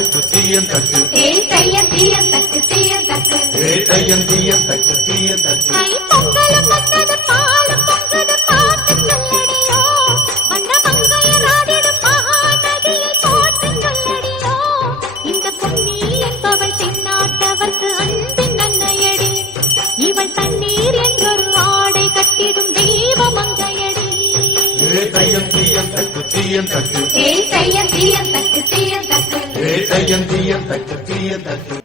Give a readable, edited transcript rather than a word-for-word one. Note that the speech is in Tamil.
தக்கு தீயன் தக்கு தையம் தீயம் தக்கு தீயம் தக்கு தையம் தீயம் தக்கு தீயன் தக்கு தை பொங்கலும் வந்தது பாலும் பொங்குது பார்த்து சொல்லடியோ வண்ண மங்கையராடிடும் மகாநதியை போற்று சொல்லடியோ இந்த பொன்னி என்பவள் தென்னாட்டவர்க்கு அன்பின் அன்னையடி இவள் தண்ணீர் என்றொரு ஆடை கட்டிடும் தெய்வ மங்கையடி தையம் தீயம் தக்கு தீயன் தக்கு தையம் தீயம் தக்கு தீயம் தக்கு தையம் தீயம் தக்கு தீயன் தக்கு